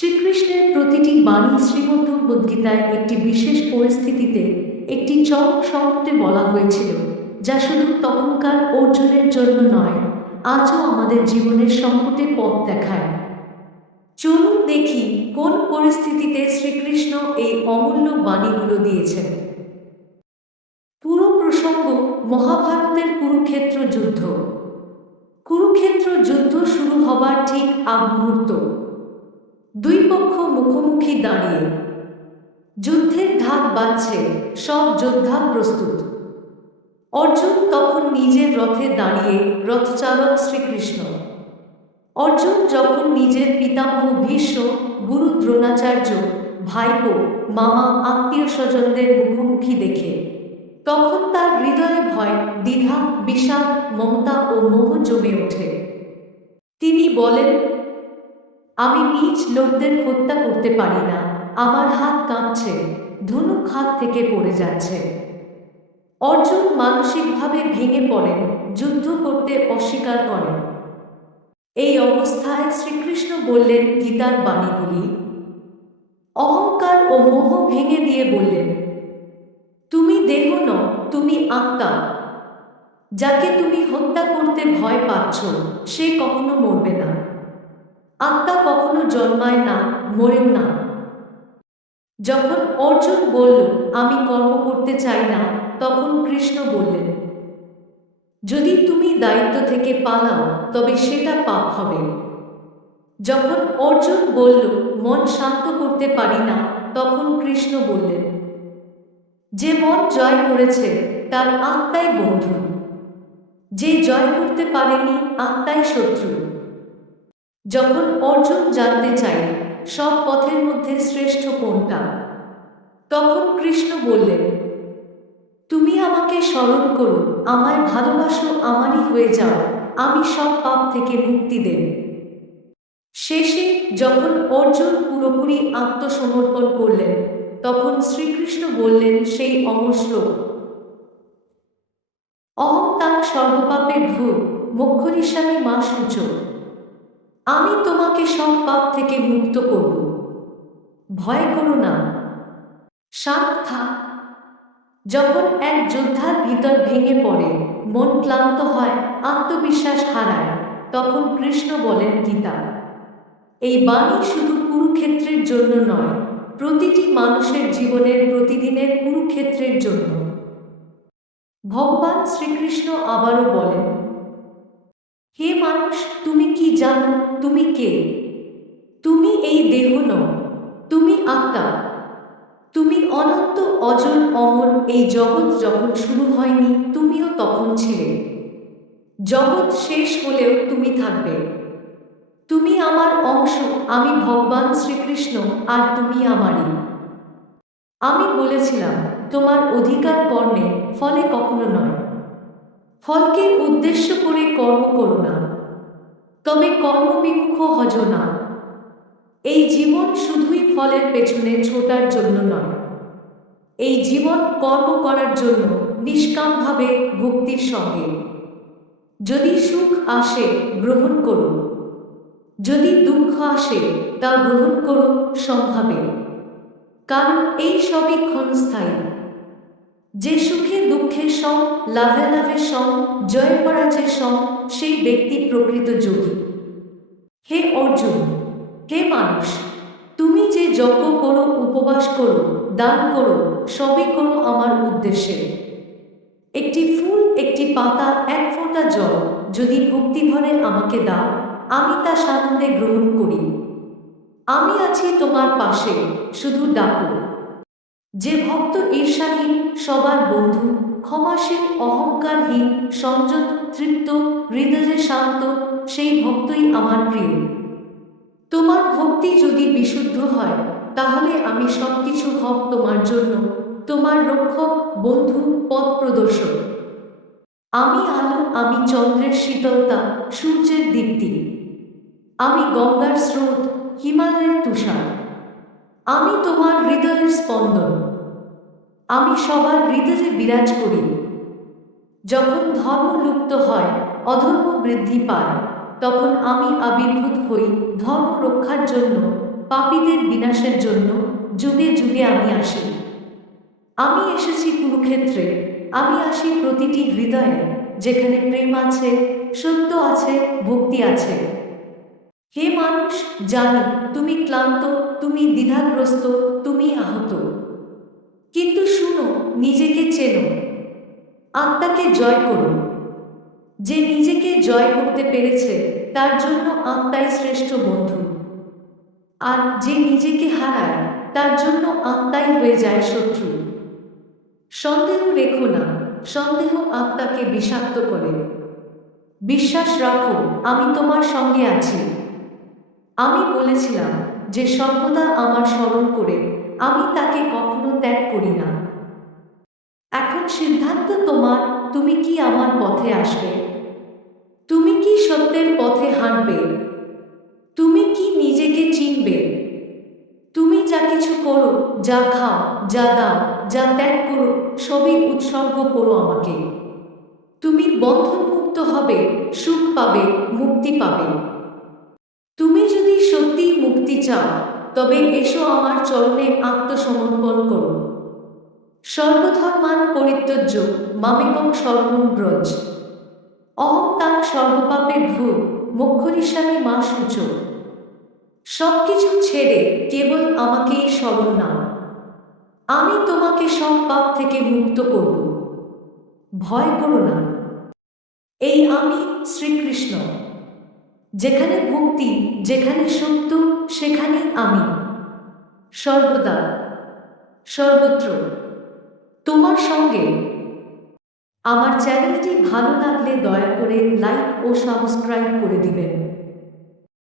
শ্রীকৃষ্ণের প্রতিটি বাণী শ্রীমন্ত ভগবদ্গীতায় একটি বিশেষ পরিস্থিতিতে একটি চরম সংকটে বলা হয়েছিল, যা শুধু তখনকার অর্জুনের জন্য নয়, আজও আমাদের জীবনের সংকটে পথ দেখায়। চলুন দেখি কোন পরিস্থিতিতে শ্রীকৃষ্ণ এই অমূল্য বাণীগুলো দিয়েছেন। পুরো প্রসঙ্গ মহাভারতের কুরুক্ষেত্র যুদ্ধ। কুরুক্ষেত্র যুদ্ধ শুরু হবার ঠিক আগ মুহূর্ত। দুই পক্ষ মুখোমুখি দাঁড়িয়ে। যুদ্ধের ঢাক বাজছে সব যোদ্ধা প্রস্তুত। অর্জুন তখন নিজের রথে দাঁড়িয়ে রথচালক শ্রীকৃষ্ণ। অর্জুন যখন নিজের পিতামহ ভীষ্ম, গুরু দ্রোণাচার্য, ভাইপো, মামা আত্মীয় স্বজনদের মুখোমুখি দেখে, তখন তার হৃদয়ে ভয়, দ্বিধা, বিষাদ, মমতা ও মোহ জমে ওঠে। তিনি বলেন আমি নিজ লোকদের হত্যা করতে পারি না। আমার হাত কাঁপছে, ধনুক হাত থেকে পড়ে যাচ্ছে। অর্জুন মানসিকভাবে ভেঙে পড়েন, যুদ্ধ করতে অস্বীকার করেন। এই অবস্থায় শ্রীকৃষ্ণ বললেন, গীতার বাণীগুলি। অহংকার ও মোহ ভেঙে দিয়ে বললেন, তুমি দেহ ন তুমি আত্মা। যাকে তুমি হত্যা করতে ভয় পাচ্ছ, সে কখনো মরবে না। আত্মা কখনো জন্মায় না, মরেও না। যখন অর্জুন বলল, আমি কর্ম করতে চাই না, তখন কৃষ্ণ বললেন, যদি তুমি দায়িত্ব থেকে পালাও, তবে সেটা পাপ হবে। যখন অর্জুন বলল, মন শান্ত করতে পারি না, তখন কৃষ্ণ বললেন, যে মন জয় করেছে, তার আত্মাই বন্ধু। যে জয় করতে পারেনি, আত্মাই শত্রু। যখন অর্জুন জানতে চাই সব পথের মধ্যে শ্রেষ্ঠ কোনটা? তখন কৃষ্ণ বললেন, তুমি আমাকে স্মরণ করো, আমায় ভালোবাসো, আমারই হয়ে যাও, আমি সব পাপ থেকে মুক্তি দেব শেষে যখন অর্জুন পুরোপুরি আত্মসমর্পণ করলেন, তখন শ্রীকৃষ্ণ বললেন সেই অমর শ্লোক অহংকার সর্বপাপের ভূ মোক্ষরিস্বামী মা সূচ। আমি তোমাকে সব পাপ থেকে মুক্ত করব। ভয় করো না। থাক যখন এক যোদ্ধার ভিতর ভেঙে পড়ে, মন ক্লান্ত হয়, আত্মবিশ্বাস হারায়, তখন কৃষ্ণ বলেন গীতা, এই বাণী শুধু কুরুক্ষেত্রের জন্য নয়, প্রতিটি মানুষের জীবনের প্রতিদিনের কুরুক্ষেত্রের জন্য। ভগবান শ্রীকৃষ্ণ আবারও বলেন হে মানুষ, তুমি কি জানো? তুমি কে? তুমি এই দেহ নও, তুমি আত্মা। তুমি অনন্ত, অজল, অমর, এই জগৎ যখন শুরু হয়নি, তুমিও তখন ছিলে। জগৎ শেষ হলেও তুমি থাকবে। তুমি আমার অংশ, আমি ভগবান শ্রীকৃষ্ণ, আর তুমি আমারই। আমি বলেছিলাম, তোমার অধিকার কর্মে ফলে কখনো নয়। ফলকে উদ্দেশ্য করে কর্ম করো না। তবে কর্মবিমুখ হজ না। এই জীবন শুধুই ফলের পেছনে ছোটার জন্য নয়। এই জীবন কর্ম করার জন্য নিষ্কামভাবে ভক্তির সঙ্গে। যদি সুখ আসে, গ্রহণ করো। যদি দুঃখ আসে, তা গ্রহণ করো সম্ভাবে। কারণ এই সবই ক্ষণস্থায়ী। যে সুখে দুঃখে সম, লাভে লাভে সম, জয় পরাজয় সম, সেই ব্যক্তি প্রকৃত যোগী। হে অর্জুন, হে মানুষ, তুমি যে যজ্ঞ করো, উপবাস করো, দান করো, সবই করো আমার উদ্দেশ্যে। একটি ফুল, একটি পাতা, এক ফোঁটা জল যদি ভক্তি ভরে আমাকে দাও, আমি তা সানন্দে গ্রহণ করি। আমি আছি তোমার পাশে, শুধু ডাকো। যে ভক্ত ঈর্ষাহীন, সবার বন্ধু, ক্ষমাশীল, অহংকারহীন, সংযত, তৃপ্ত, হৃদয়ে শান্ত, সেই ভক্তই আমার প্রিয়। তোমার ভক্তি যদি বিশুদ্ধ হয়, তাহলে আমি সব কিছু হব তোমার জন্য, তোমার রক্ষক, বন্ধু, পথ প্রদর্শক। আমি আলো, আমি চন্দ্রের শীতলতা, সূর্যের দীপ্তি। আমি গঙ্গার স্রোত, হিমালয়ের তুষার। আমি তোমার হৃদয়ের স্পন্দন। আমি সবার হৃদয়ে বিরাজ করি। যখন ধর্ম লুপ্ত হয়, অধর্ম বৃদ্ধি পায়, তখন আমি আবির্ভূত হই ধর্ম রক্ষার জন্য, পাপীদের বিনাশের জন্য, যুগে যুগে আমি আসি। আমি এসেছি কুরুক্ষেত্রে, আমি আসি প্রতিটি হৃদয়ে, যেখানে প্রেম আছে, সত্য আছে, ভক্তি আছে। হে মানুষ, জানি, তুমি ক্লান্ত, তুমি দ্বিধাগ্রস্ত, তুমি আহত। কিন্তু শুনো, নিজেকে চেনো। আত্মাকে জয় করো। যে নিজেকে জয় করতে পেরেছে, তার জন্য আত্মাই শ্রেষ্ঠ বন্ধু। আর যে নিজেকে হারায়, তার জন্য আত্মাই হয়ে যায় শত্রু। সন্দেহ রেখো না, সন্দেহ আত্মাকে বিষাক্ত করে। বিশ্বাস রাখো, আমি তোমার সঙ্গে আছি। আমি বলেছিলাম যে সর্বদা আমার স্মরণ করে, আমি তাকে কখনো ত্যাগ করি না। এখন সিদ্ধান্ত তোমার, তুমি কি আমার পথে আসবে? তুমি কি সত্যের পথে হাঁটবে? তুমি কি নিজেকে চিনবে? তুমি যা কিছু করো, যা খাও, যা দাও, যা ত্যাগ করো, সবই উৎসর্গ করো আমাকে। তুমি বন্ধনমুক্ত হবে, সুখ পাবে, মুক্তি পাবে। মুক্তি চাও, তবে এসো আমার চরণে আত্মসমর্পণ করো। সর্বধর্মান পরিত্যজ্য, মামেকং শরণং ব্রজ। অহংকার সর্বপাপের ভূ মুখ্যরিস্বামী মা সূচ। সব কিছু ছেড়ে কেবল আমাকেই স্মরণ নাও। আমি তোমাকে সব পাপ থেকে মুক্ত করব। ভয় করো না। এই আমি শ্রীকৃষ্ণ। যেখানে ভক্তি, যেখানে সত্য, সেখানে আমি। সর্বদা, সর্বত্র। তোমার সঙ্গে। আমার চ্যানেলটি ভালো লাগলে দয়া করে লাইক ও সাবস্ক্রাইব করে দিবেন।